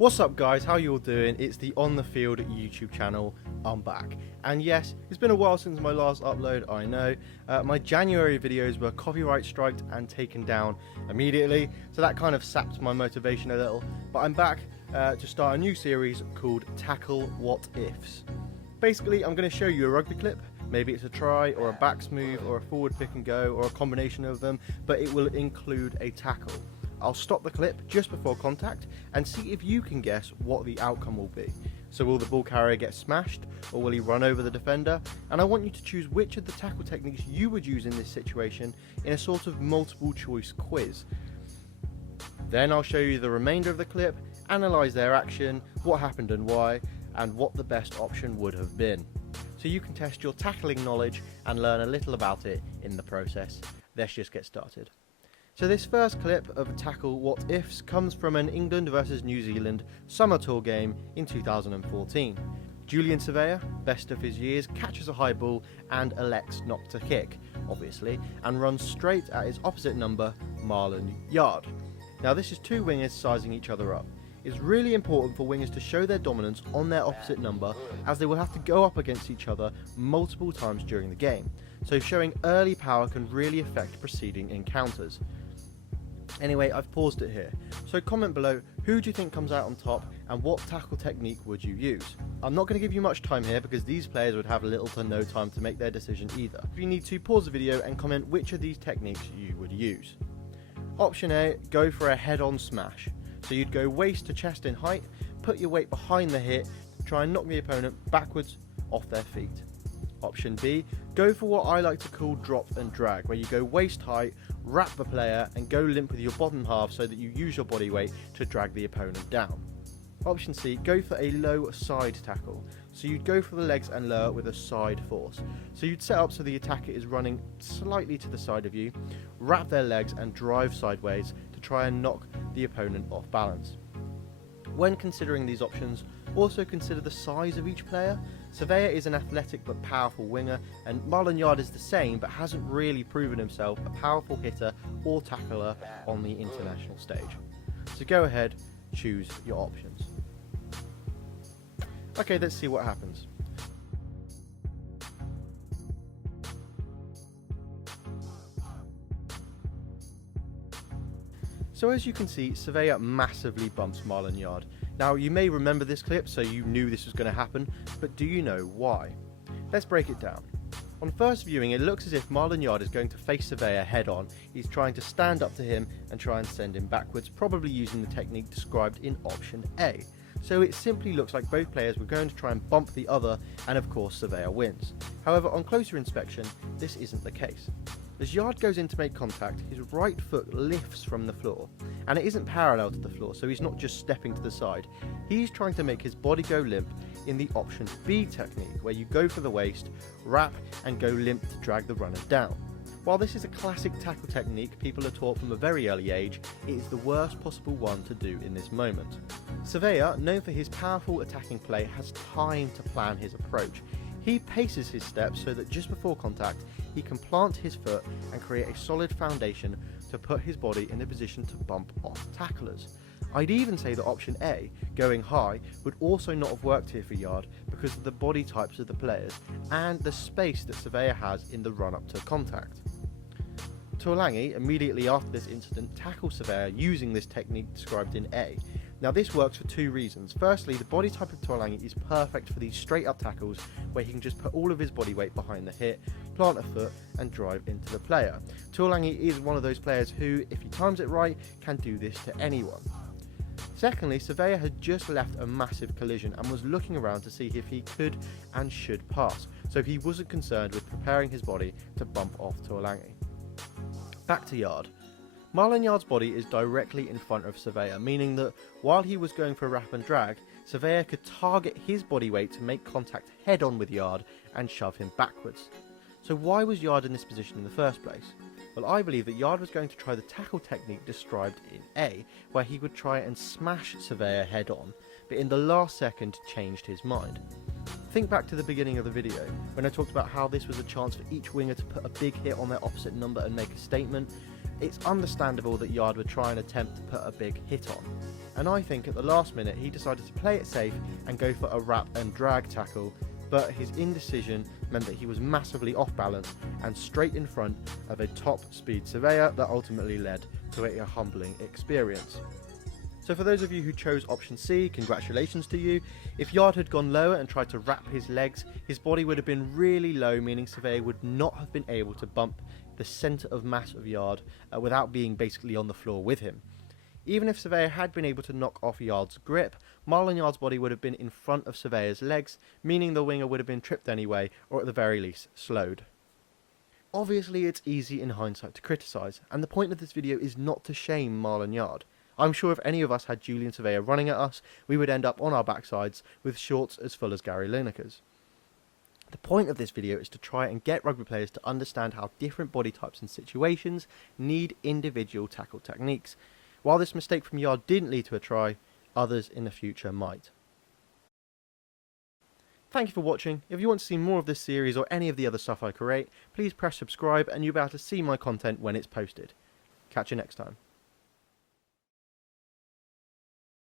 What's up guys, how you all doing? It's the On The Field YouTube channel. I'm back. And yes, it's been a while since my last upload, I know. My January videos were copyright striked and taken down immediately, so that kind of sapped my motivation a little. But I'm back to start a new series called Tackle What Ifs. Basically, I'm going to show you a rugby clip. Maybe it's a try, or a backs move, or a forward pick and go, or a combination of them, but it will include a tackle. I'll stop the clip just before contact and see if you can guess what the outcome will be. So will the ball carrier get smashed, or will he run over the defender? And I want you to choose which of the tackle techniques you would use in this situation in a sort of multiple choice quiz. Then I'll show you the remainder of the clip, analyse their action, what happened and why, and what the best option would have been. So you can test your tackling knowledge and learn a little about it in the process. Let's just get started. So this first clip of Tackle What Ifs comes from an England versus New Zealand summer tour game in 2014. Julian Savea, best of his years, catches a high ball and elects not to kick, obviously, and runs straight at his opposite number, Marland Yard. Now this is two wingers sizing each other up. It's really important for wingers to show their dominance on their opposite number, as they will have to go up against each other multiple times during the game. So showing early power can really affect preceding encounters. Anyway, I've paused it here, so comment below who do you think comes out on top and what tackle technique would you use. I'm not going to give you much time here because these players would have little to no time to make their decision either. If you need to, pause the video and comment which of these techniques you would use. Option A, go for a head-on smash. So you'd go waist to chest in height, put your weight behind the hit, try and knock the opponent backwards off their feet. Option B, go for what I like to call drop and drag, where you go waist height, wrap the player and go limp with your bottom half so that you use your body weight to drag the opponent down. Option C, go for a low side tackle. So you'd go for the legs and lower with a side force. So you'd set up so the attacker is running slightly to the side of you, wrap their legs and drive sideways to try and knock the opponent off balance. When considering these options, also consider the size of each player. Savea is an athletic but powerful winger, and Marland Yard is the same but hasn't really proven himself a powerful hitter or tackler on the international stage. So go ahead, choose your options. Okay, let's see what happens. So as you can see, Savea massively bumps Marland Yard. Now you may remember this clip, so you knew this was going to happen, but do you know why? Let's break it down. On first viewing, it looks as if Marland Yard is going to face Savea head on. He's trying to stand up to him and try and send him backwards, probably using the technique described in option A. So it simply looks like both players were going to try and bump the other, and of course Savea wins. However, on closer inspection, this isn't the case. As Yard goes in to make contact, his right foot lifts from the floor, and it isn't parallel to the floor, so he's not just stepping to the side. He's trying to make his body go limp in the option B technique, where you go for the waist, wrap, and go limp to drag the runner down. While this is a classic tackle technique people are taught from a very early age, it is the worst possible one to do in this moment. Savea, known for his powerful attacking play, has time to plan his approach. He paces his steps so that just before contact, he can plant his foot and create a solid foundation to put his body in a position to bump off tacklers. I'd even say that option A, going high, would also not have worked here for Yard because of the body types of the players and the space that Savea has in the run-up to contact. Tuolangi, immediately after this incident, tackles Savea using this technique described in A. Now this works for two reasons. Firstly, the body type of Tuolangi is perfect for these straight up tackles where he can just put all of his body weight behind the hit, plant a foot and drive into the player. Tuolangi is one of those players who, if he times it right, can do this to anyone. Secondly, Savea had just left a massive collision and was looking around to see if he could and should pass, so he wasn't concerned with preparing his body to bump off Tuolangi. Back to Yard. Marland Yard's body is directly in front of Savea, meaning that while he was going for a wrap and drag, Savea could target his body weight to make contact head on with Yard and shove him backwards. So why was Yard in this position in the first place? Well, I believe that Yard was going to try the tackle technique described in A, where he would try and smash Savea head on, but in the last second changed his mind. Think back to the beginning of the video, when I talked about how this was a chance for each winger to put a big hit on their opposite number and make a statement. It's understandable that Yard would try and attempt to put a big hit on. and I think at the last minute he decided to play it safe and go for a wrap and drag tackle, but his indecision meant that he was massively off balance and straight in front of a top speed Savea that ultimately led to a humbling experience. So for those of you who chose option C, congratulations to you. If Yard had gone lower and tried to wrap his legs, his body would have been really low, meaning Savea would not have been able to bump the centre of mass of Yard without being basically on the floor with him. Even if Savea had been able to knock off Yard's grip, Marland Yard's body would have been in front of Savea's legs, meaning the winger would have been tripped anyway, or at the very least slowed. Obviously it's easy in hindsight to criticise, and the point of this video is not to shame Marland Yard. I'm sure if any of us had Julian Savea running at us, we would end up on our backsides with shorts as full as Gary Lineker's. The point of this video is to try and get rugby players to understand how different body types and situations need individual tackle techniques. While this mistake from Yard didn't lead to a try, others in the future might. Thank you for watching. If you want to see more of this series or any of the other stuff I create, please press subscribe and you'll be able to see my content when it's posted. Catch you next time.